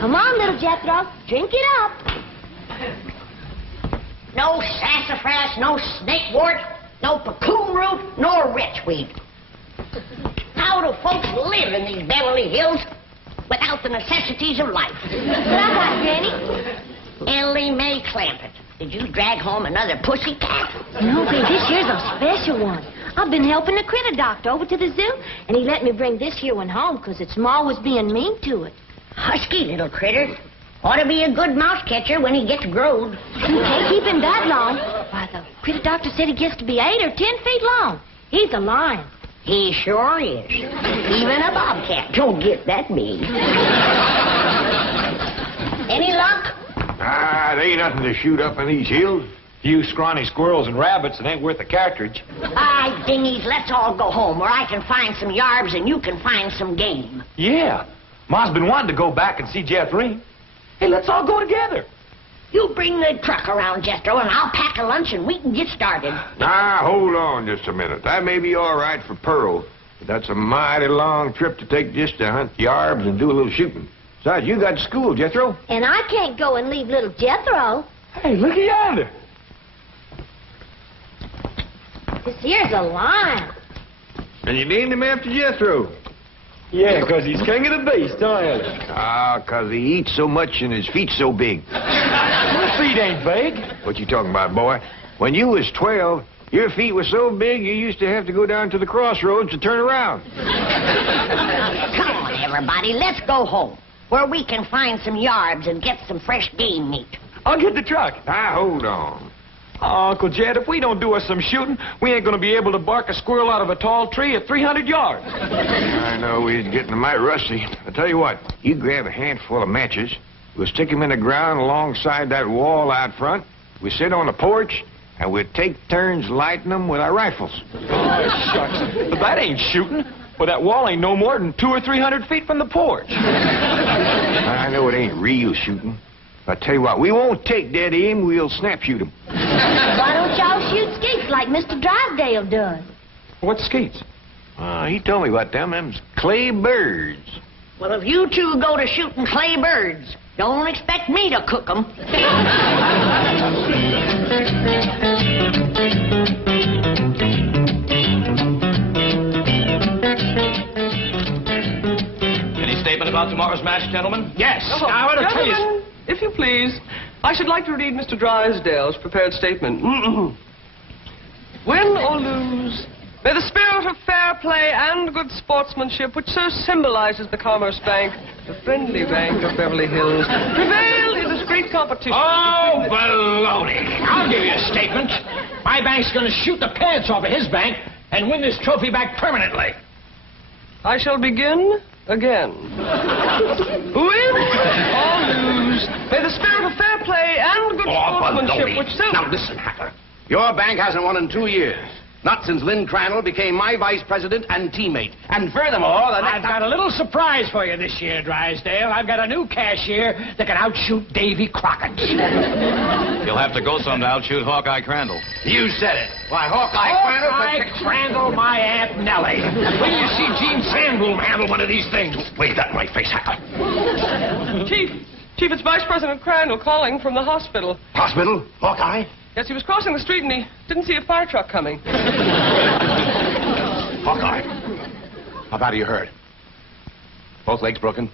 Come on, little Jethro. Drink it up. No sassafras, no snakewort, no cocoon root, nor wretchweed. How do folks live in these Beverly Hills without the necessities of life? What I got, Granny? Elly May Clampett. Did you drag home another pussy cat? No, babe, this year's a special one. I've been helping the critter doctor over to the zoo, and he let me bring this here one home because its ma was being mean to it. Husky little critter. Ought to be a good mouse catcher when he gets growed. You can't keep him that long. Why, the critter doctor said he gets to be 8 or 10 feet long. He's a lion. He sure is. Even a bobcat don't get that big. Any luck? There ain't nothing to shoot up in these hills. Few scrawny squirrels and rabbits, it ain't worth a cartridge. Aye, dingies, let's all go home where I can find some yarbs and you can find some game. Yeah. Ma's been wanting to go back and see Jethro. Hey, let's all go together. You bring the truck around, Jethro, and I'll pack a lunch and we can get started. Hold on just a minute. That may be all right for Pearl, but that's a mighty long trip to take just to hunt yarbs and do a little shooting. Besides, you got school, Jethro. And I can't go and leave little Jethro. Hey, look at yonder. This here's a lion. And you named him after Jethro. Yeah, 'cause he's king of the beast, don't you? 'Cause he eats so much and his feet's so big. Your feet ain't big. What you talking about, boy? When you was 12, your feet were so big you used to have to go down to the crossroads to turn around. Come on, everybody, let's go home, where we can find some yarbs and get some fresh game meat. I'll get the truck. Hold on. Oh, Uncle Jed, if we don't do us some shooting, we ain't gonna be able to bark a squirrel out of a tall tree at 300 yards. I know we're getting mighty rusty. I tell you what, you grab a handful of matches, we'll stick them in the ground alongside that wall out front, we sit on the porch, and we'll take turns lighting them with our rifles. Oh, shucks. But that ain't shooting. Well, that wall ain't no more than 200 or 300 feet from the porch. I know it ain't real shooting. I tell you what, we won't take dead aim, we'll snap shoot them. Why don't y'all shoot skeets like Mr. Drysdale does? What's skeets? He told me about them. Them's clay birds. Well, if you two go to shooting clay birds, don't expect me to cook them. Any statement about tomorrow's match, gentlemen? Yes. Oh, I want to tell you. gentlemen, if you please, I should like to read Mr. Drysdale's prepared statement. Win or lose, may the spirit of fair play and good sportsmanship, which so symbolizes the Commerce Bank, the friendly bank of Beverly Hills, prevail in this great competition. Oh, baloney. I'll give you a statement. My bank's going to shoot the pants off of his bank and win this trophy back permanently. I shall begin again. Win or lose, may the spirit of fair play and good sportsmanship, which so... Now, listen, Hacker. Your bank hasn't won in 2 years. Not since Lynn Crandall became my vice president and teammate. And furthermore, I've got a little surprise for you this year, Drysdale. I've got a new cashier that can outshoot Davy Crockett. You'll have to go some to outshoot Hawkeye Crandall. You said it. Why, Hawkeye Crandall... Hawkeye Crandall, my Aunt Nellie. When you see Gene Sandbloom handle one of these things... Wave that in my face, Hacker. Chief, it's Vice President Crandall calling from the hospital. Hospital? Hawkeye? Yes, he was crossing the street and he didn't see a fire truck coming. Hawkeye, how bad are you hurt? Both legs broken?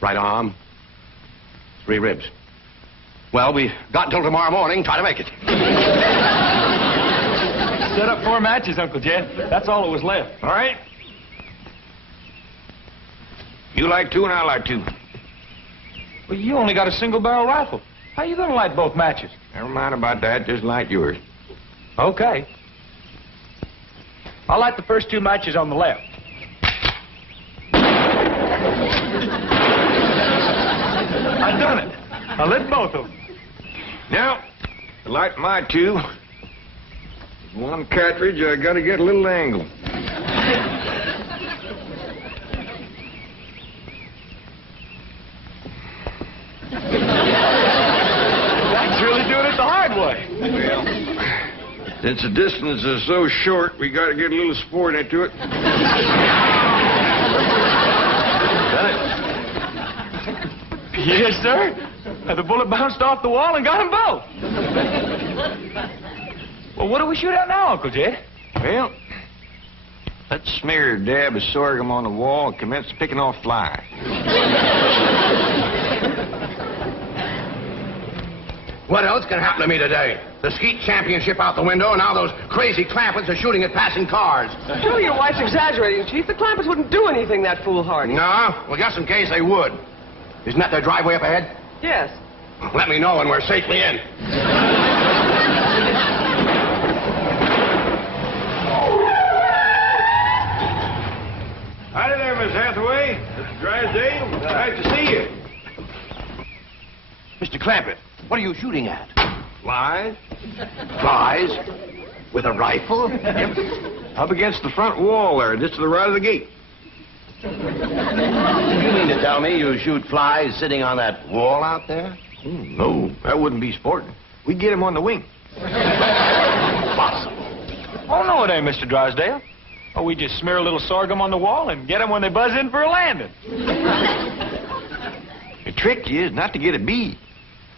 Right arm? 3 ribs. Well, we got until tomorrow morning. Try to make it. Set up 4 matches, Uncle Jed. That's all that was left. All right? You like 2 and I like 2. Well, you only got a single-barrel rifle. How you gonna light both matches? Never mind about that. Just light yours. Okay. I'll light the first 2 matches on the left. I done it. I lit both of them. Now, to light my 2, one cartridge, I gotta get a little angle. The hard way. Well, since the distance is so short, we got to get a little sport into it. Yes, sir. The bullet bounced off the wall and got them both. Well, what do we shoot at now, Uncle Jed? Well, let's smear a dab of sorghum on the wall and commence picking off flies. What else can happen to me today? The skeet championship out the window, and now those crazy Clampetts are shooting at passing cars. Surely your wife's exaggerating, Chief. The Clampetts wouldn't do anything that foolhardy. No? Well, just in case they would. Isn't that their driveway up ahead? Yes. Let me know when we're safely in. Howdy there, Miss Hathaway. Mr. Drysdale. Nice to see you. Mr. Clampett, what are you shooting at? Flies? Flies? With a rifle? Up against the front wall there, just to the right of the gate. You mean to tell me you shoot flies sitting on that wall out there? No, that wouldn't be sporting. We'd get him on the wing. Impossible. Oh, no, it ain't, Mr. Drysdale. Oh, we just smear a little sorghum on the wall and get them when they buzz in for a landing. The trick is not to get a bee.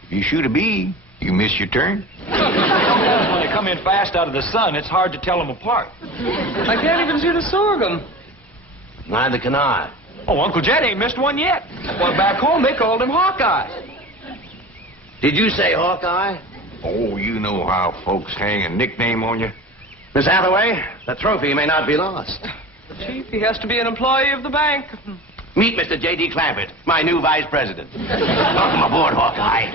If you shoot a bee, you miss your turn. When they come in fast out of the sun, it's hard to tell them apart. I can't even see the sorghum. Neither can I. Oh, Uncle Jed ain't missed one yet. Well, back home, they called him Hawkeye. Did you say Hawkeye? Oh, you know how folks hang a nickname on you. Miss Hathaway, the trophy may not be lost. Chief, he has to be an employee of the bank. Meet Mr. J.D. Clampett, my new vice president. Welcome aboard, Hawkeye.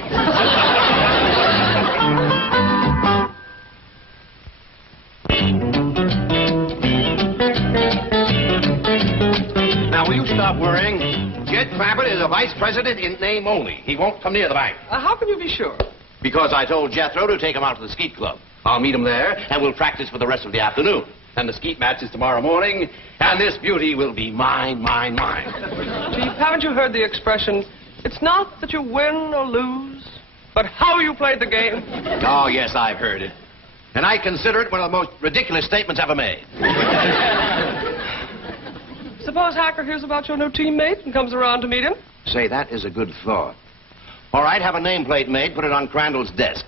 Now, will you stop worrying? Jed Clampett is a vice president in name only. He won't come near the bank. How can you be sure? Because I told Jethro to take him out to the skeet club. I'll meet him there, and we'll practice for the rest of the afternoon. And the skeet match is tomorrow morning, and this beauty will be mine, mine, mine. Chief, haven't you heard the expression, it's not that you win or lose, but how you played the game? Oh, yes, I've heard it. And I consider it one of the most ridiculous statements ever made. Suppose Hacker hears about your new teammate and comes around to meet him? Say, that is a good thought. All right, have a nameplate made, put it on Crandall's desk.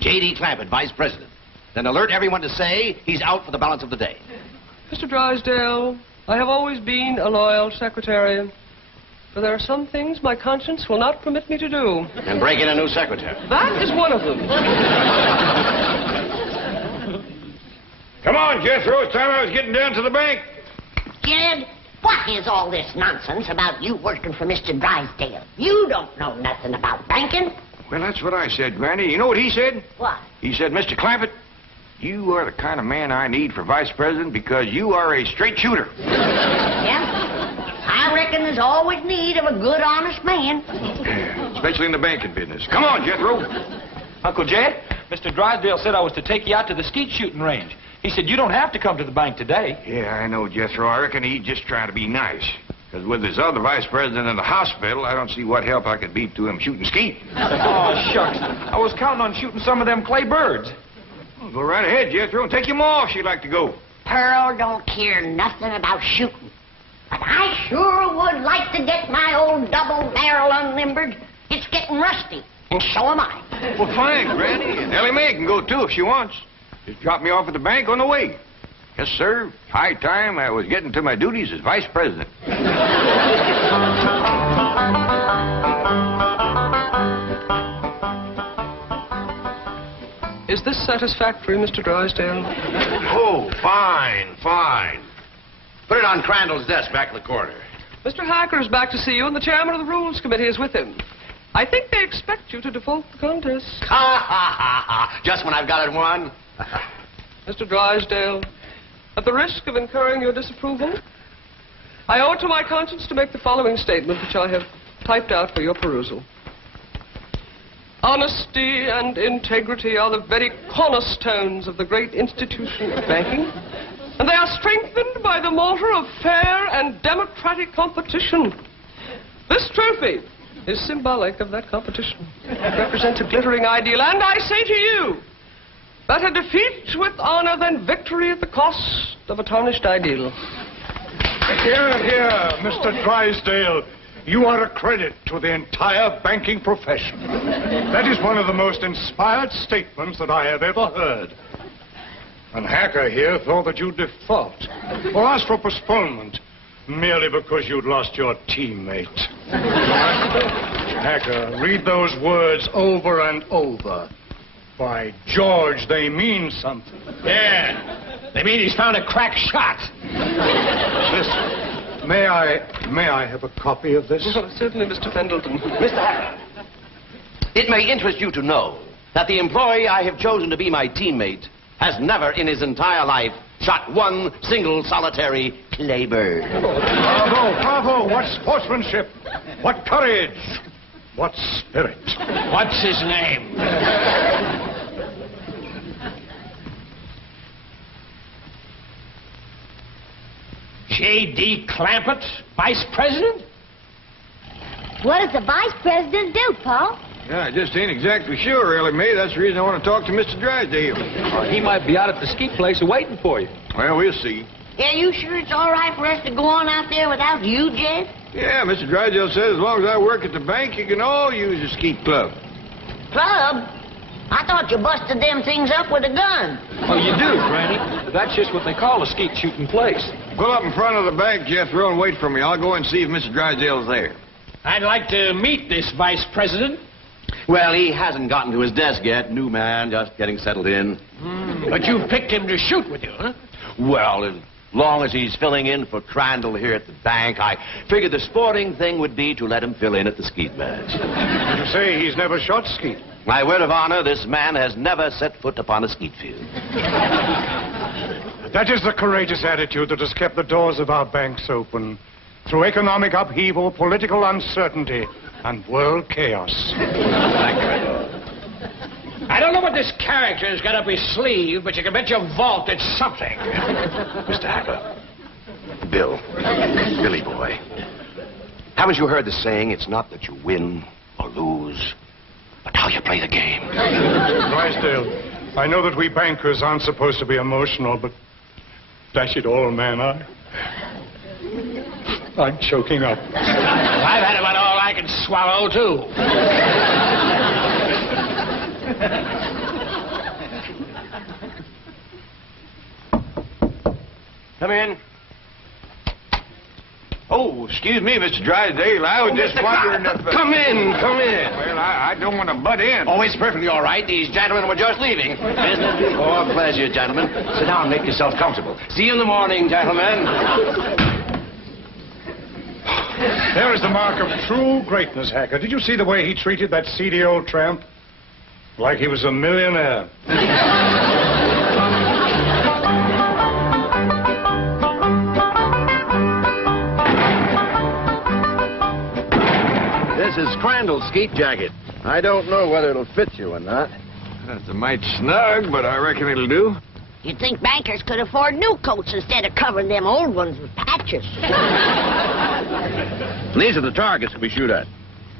J.D. Clampett, vice president. Then alert everyone to say he's out for the balance of the day. Mr. Drysdale, I have always been a loyal secretary, but there are some things my conscience will not permit me to do. And break in a new secretary. That is one of them. Come on, Jethro. It's time I was getting down to the bank. Jed, what is all this nonsense about you working for Mr. Drysdale? You don't know nothing about banking. Well, that's what I said, Granny. You know what he said? What? He said, Mr. Clampett, you are the kind of man I need for vice president because you are a straight shooter. Yeah? I reckon there's always need of a good, honest man. Especially in the banking business. Come on, Jethro. Uncle Jed, Mr. Drysdale said I was to take you out to the skeet shooting range. He said you don't have to come to the bank today. Yeah, I know, Jethro. I reckon he's just trying to be nice. Because with this other vice president in the hospital, I don't see what help I could be to him shooting skeet. Oh, shucks. I was counting on shooting some of them clay birds. Well, go right ahead, Jethro, and take him off if you'd like to go. Pearl don't care nothing about shooting. But I sure would like to get my old double barrel unlimbered. It's getting rusty, and so am I. Well, fine, Granny. And Elly May can go, too, if she wants. Just drop me off at the bank on the way. Yes, sir. High time I was getting to my duties as vice president. Is this satisfactory, Mr. Drysdale? Oh, fine, fine. Put it on Crandall's desk back in the corner. Mr. Hacker is back to see you, and the chairman of the Rules Committee is with him. I think they expect you to default the contest. Ha, ha, ha, ha. Just when I've got it won. Mr. Drysdale, at the risk of incurring your disapproval, I owe it to my conscience to make the following statement, which I have typed out for your perusal. Honesty and integrity are the very cornerstones of the great institution of banking, and they are strengthened by the mortar of fair and democratic competition. This trophy is symbolic of that competition. It represents a glittering ideal, and I say to you, better defeat with honor than victory at the cost of a tarnished ideal. Here, Mr. Drysdale. You are a credit to the entire banking profession. That is one of the most inspired statements that I have ever heard. And Hacker here thought that you'd default or ask for postponement merely because you'd lost your teammate. Hacker, read those words over and over. By George, they mean something. Yeah. They mean he's found a crack shot. Listen, may I have a copy of this? Oh, certainly, Mr. Pendleton. Mr. Hacker, it may interest you to know that the employee I have chosen to be my teammate has never in his entire life shot one single solitary claybird. Bravo, bravo. What sportsmanship. What courage. What spirit. What's his name? J.D. Clampett, Vice President? What does the vice president do, Paul? Yeah, I just ain't exactly sure, Elly May. That's the reason I want to talk to Mr. Drysdale. He might be out at the skeet place waiting for you. Well, we'll see. Yeah, you sure it's all right for us to go on out there without you, Jed? Yeah, Mr. Drysdale says as long as I work at the bank, you can all use the skeet club. Club? I thought you busted them things up with a gun. Oh, you do, Granny. That's just what they call a skeet shooting place. Pull up in front of the bank, Jethro, and wait for me. I'll go and see if Mr. Drysdale's there. I'd like to meet this Vice President. Well, he hasn't gotten to his desk yet. New man, just getting settled in. But you picked him to shoot with you, huh? Well, as long as he's filling in for Crandall here at the bank, I figured the sporting thing would be to let him fill in at the skeet match. Did you say he's never shot skeet? My word of honor, this man has never set foot upon a skeet field. That is the courageous attitude that has kept the doors of our banks open through economic upheaval, political uncertainty, and world chaos. I don't know what this character's got up his sleeve, but you can bet your vault it's something. Mr. Hacker. Bill. Billy boy. Haven't you heard the saying, it's not that you win or lose, but how you play the game? Drysdale, I know that we bankers aren't supposed to be emotional, but dash it all, man, I'm choking up. I've had about all I can swallow, too. Come in. Oh, excuse me, Mr. Drysdale. I was just wondering if... Come in, come in. Well, I don't want to butt in. Oh, it's perfectly all right. These gentlemen were just leaving. Oh, pleasure, gentlemen. Sit down and make yourself comfortable. See you in the morning, gentlemen. There is the mark of true greatness, Hacker. Did you see the way he treated that seedy old tramp? Like he was a millionaire. This is Crandall's skeet jacket. I don't know whether it'll fit you or not. That's a mite snug, but I reckon it'll do. You'd think bankers could afford new coats instead of covering them old ones with patches. These are the targets we shoot at.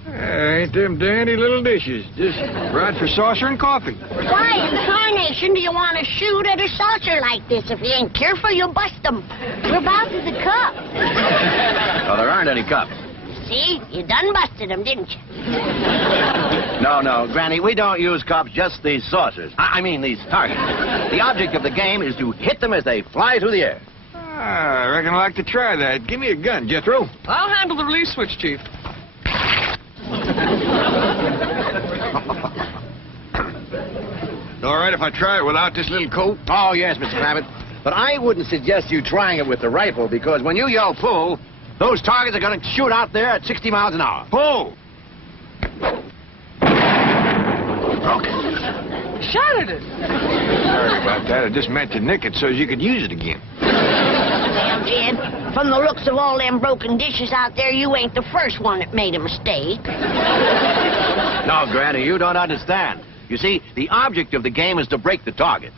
Ain't them dandy little dishes. Just right for saucer and coffee. Why in tarnation do you want to shoot at a saucer like this? If you ain't careful, you'll bust them. We're about to the cup. Oh, there aren't any cups. See? You done busted them, didn't you? No, Granny, we don't use cups, just these saucers. I mean these targets. The object of the game is to hit them as they fly through the air. I reckon I'd like to try that. Give me a gun, Jethro. I'll handle the release switch, Chief. All right if I try it without this little coat? Oh, yes, Mr. Clampett. But I wouldn't suggest you trying it with the rifle, because when you yell pull, those targets are going to shoot out there at 60 miles an hour. Pull! Okay. Shot at it. Sorry about that. I just meant to nick it so as you could use it again. Well, Jed, from the looks of all them broken dishes out there, you ain't the first one that made a mistake. No, Granny, you don't understand. You see, the object of the game is to break the target.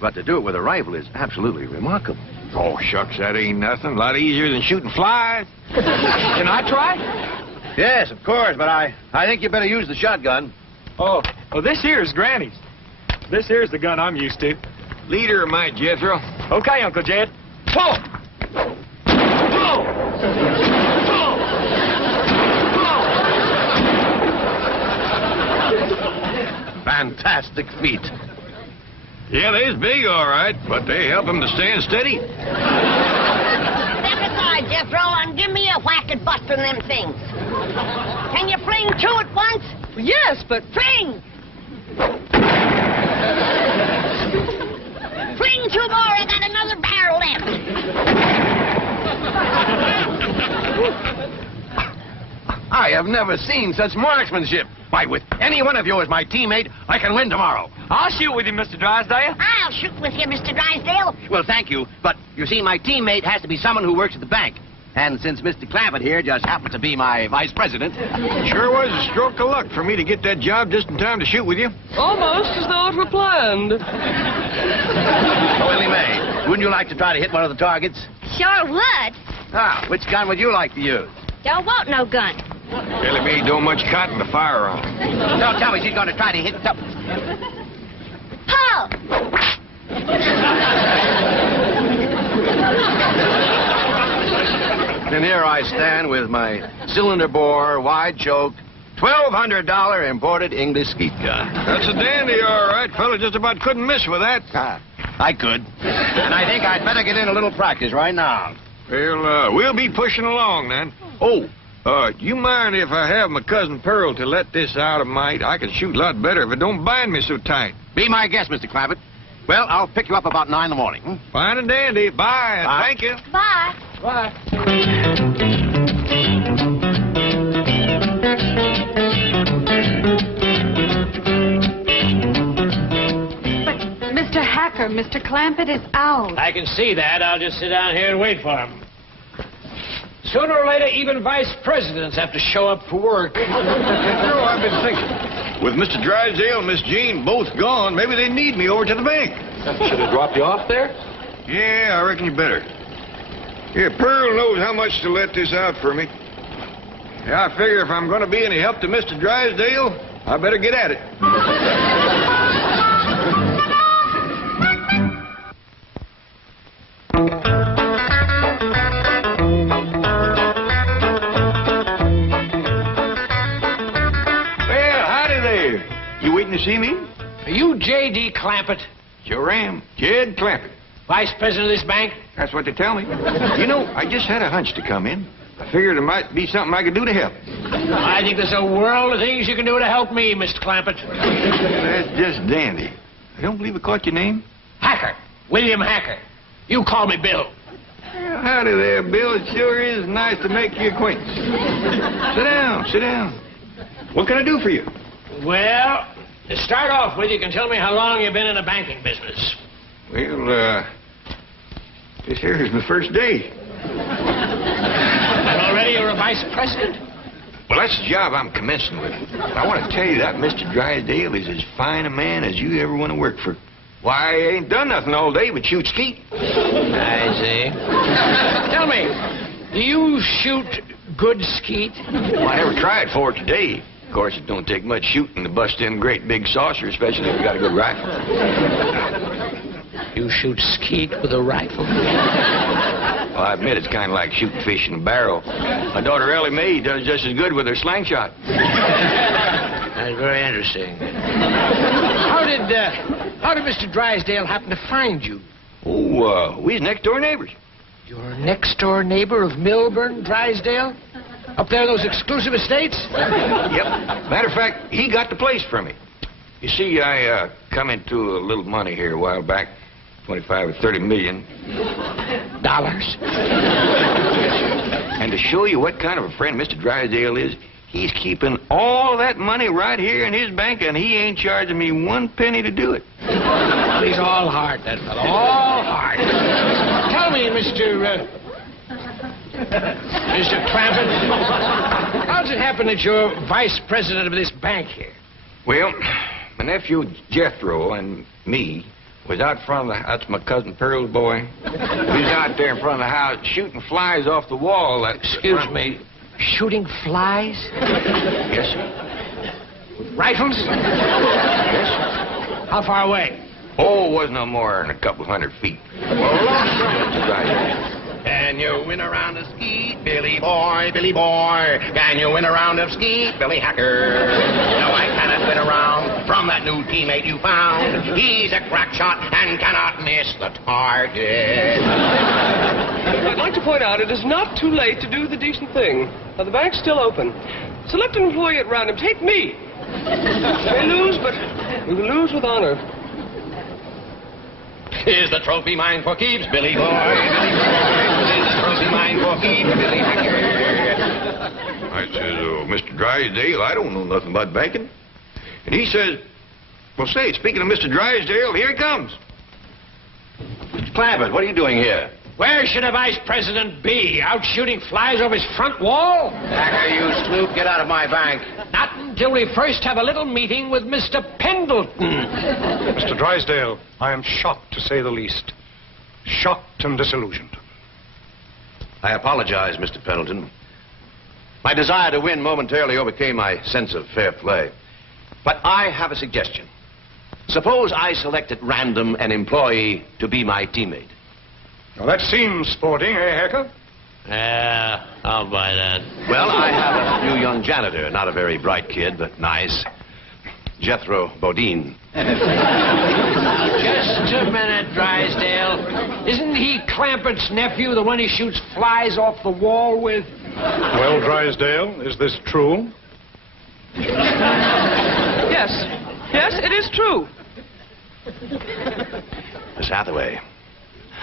But to do it with a rifle is absolutely remarkable. Oh, shucks, that ain't nothing. A lot easier than shooting flies. Can I try? Yes, of course, but I think you better use the shotgun. Oh, well, this here's Granny's. This here's the gun I'm used to. Leader of my Jethro. Okay, Uncle Jed. Pull! Pull! Pull! fantastic feet. Yeah, they's big, all right, but they help him to stand steady. Step aside, Jethro, and give me a whack at busting them things. Can you fling two at once? Yes, but... Fling! Fling two more. I got another barrel left. I have never seen such marksmanship. Why, with any one of you as my teammate, I can win tomorrow. I'll shoot with you, Mr. Drysdale. I'll shoot with you, Mr. Drysdale. Well, thank you, but you see, my teammate has to be someone who works at the bank. And since Mr. Clampett here just happens to be my vice president... Sure was a stroke of luck for me to get that job just in time to shoot with you. Almost as though it were planned. Oh, Elly May, wouldn't you like to try to hit one of the targets? Sure would. Ah, which gun would you like to use? Don't want no gun. Elly May don't much cotton to fire on. Don't tell me she's going to try to hit something. Ho! And here I stand with my cylinder bore, wide choke, $1,200 imported English skeet gun. That's a dandy, all right, fella. Just about couldn't miss with that. Ah, I could. And I think I'd better get in a little practice right now. Well, we'll be pushing along then. Oh, you mind if I have my cousin Pearl to let this out of mite? I can shoot a lot better if it don't bind me so tight. Be my guest, Mr. Clampett. Well, I'll pick you up about 9 in the morning. Hmm? Fine and dandy. Bye. And Bye. thank you. Bye. Bye. Mr. Hacker, Mr. Clampett is out. I can see that. I'll just sit down here and wait for him. Sooner or later, even vice presidents have to show up for work. I've been thinking. With Mr. Drysdale and Miss Jean both gone, maybe they need me over to the bank. Should have dropped you off there? Yeah, I reckon you better. Yeah, Pearl knows how much to let this out for me. Yeah, I figure if I'm going to be any help to Mr. Drysdale, I better get at it. To see me? Are you J.D. Clampett? Sure am. Jed Clampett. Vice president of this bank? That's what they tell me. You know, I just had a hunch to come in. I figured there might be something I could do to help. I think there's a world of things you can do to help me, Mr. Clampett. That's just dandy. I don't believe I caught your name. Hacker. William Hacker. You call me Bill. Well, howdy there, Bill. It sure is nice to make your acquaintance. Sit down, sit down. What can I do for you? Well, to start off with, you can tell me how long you've been in the banking business. Well, this here is my first day. And already you're a vice president? Well, that's the job I'm commencing with. I want to tell you that Mr. Drysdale is as fine a man as you ever want to work for. Why, I ain't done nothing all day but shoot skeet. I see. Tell me, do you shoot good skeet? Well, I never tried for it today. Of course, it don't take much shooting to bust in great big saucer, especially if you got a good rifle. You shoot skeet with a rifle? Well, I admit it's kind of like shooting fish in a barrel. My daughter Elly May does just as good with her slingshot. That's very interesting. How did Mr. Drysdale happen to find you? Oh, we was next-door neighbors. Your next-door neighbor of Milburn, Drysdale? Up there in those exclusive estates? Yep. Matter of fact, he got the place for me. You see, I come into a little money here a while back, 25 or 30 million. Dollars? And to show you what kind of a friend Mr. Drysdale is, he's keeping all that money right here in his bank, and he ain't charging me one penny to do it. Well, he's all heart, that fellow. All heart. Tell me, Mr. Clampett, how does it happen that you're vice president of this bank here? Well, my nephew Jethro and me was out front of the... That's my cousin Pearl's boy. He was out there in front of the house shooting flies off the wall. Excuse me, shooting flies? Yes, sir. With rifles? Yes, sir. How far away? Oh, it wasn't no more than a couple 100 feet. Can you win a round of skeet, Billy boy, Billy boy? Can you win a round of skeet, Billy Hacker? No, I cannot been around from that new teammate you found. He's a crack shot and cannot miss the target. I'd like to point out it is not too late to do the decent thing. Now, the bank's still open. Select an employee at random. Take me. You may lose, but we will lose with honor. Is the trophy mine for keeps, Billy boy? Billy boy. Is the trophy mine for keeps, Billy? I says, Mr. Drysdale, I don't know nothing about banking. And he says, well, say, speaking of Mr. Drysdale, here he comes. Mr. Clampett, what are you doing here? Where should a vice president be? Out shooting flies over his front wall? Hacker, you snoop, get out of my bank. Not until we first have a little meeting with Mr. Pendleton. Mr. Drysdale, I am shocked, to say the least. Shocked and disillusioned. I apologize, Mr. Pendleton. My desire to win momentarily overcame my sense of fair play. But I have a suggestion. Suppose I select at random an employee to be my teammate. Now, that seems sporting, eh, Hacker? Yeah, I'll buy that. Well, I have a new young janitor. Not a very bright kid, but nice. Jethro Bodine. Just a minute, Drysdale. Isn't he Clampett's nephew, the one he shoots flies off the wall with? Well, Drysdale, is this true? Yes. Yes, it is true. Miss Hathaway,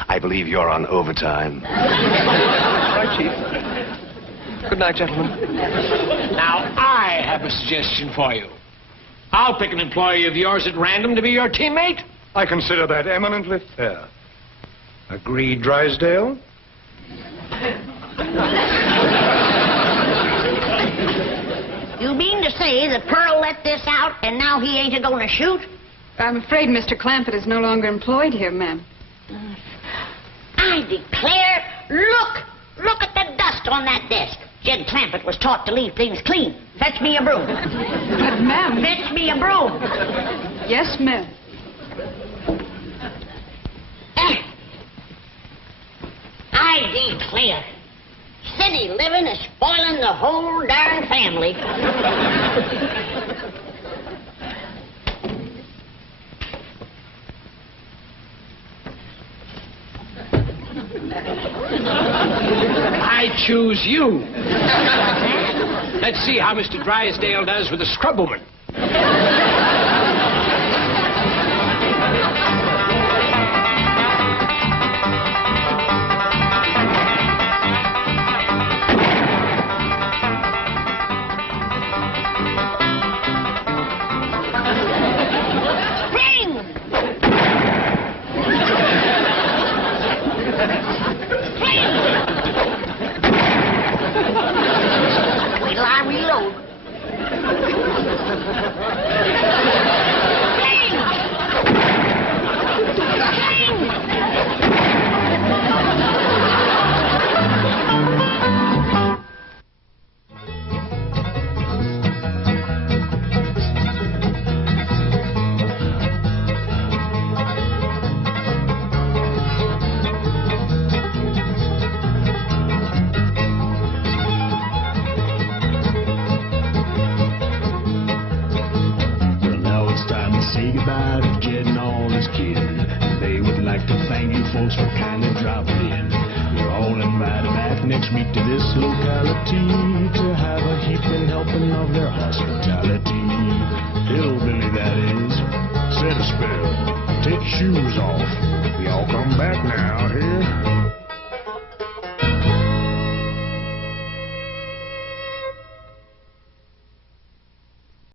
I believe you're on overtime. Right, Chief. Good night, gentlemen. Now, I have a suggestion for you. I'll pick an employee of yours at random to be your teammate. I consider that eminently fair. Agreed, Drysdale? You mean to say that Pearl let this out and now he ain't a-going to shoot? I'm afraid Mr. Clampett is no longer employed here, ma'am. I declare, look at the dust on that desk. Jed Clampett was taught to leave things clean. Fetch me a broom. But, ma'am... Fetch me a broom. Yes, ma'am. I declare, city living is spoiling the whole darn family. I choose you. Let's see how Mr. Drysdale does with the scrubwoman. Say goodbye to Jed and all his kin. They would like to thank you folks for kindly dropping in. You're all invited back next week to this locality to have a heaping helping of their hospitality.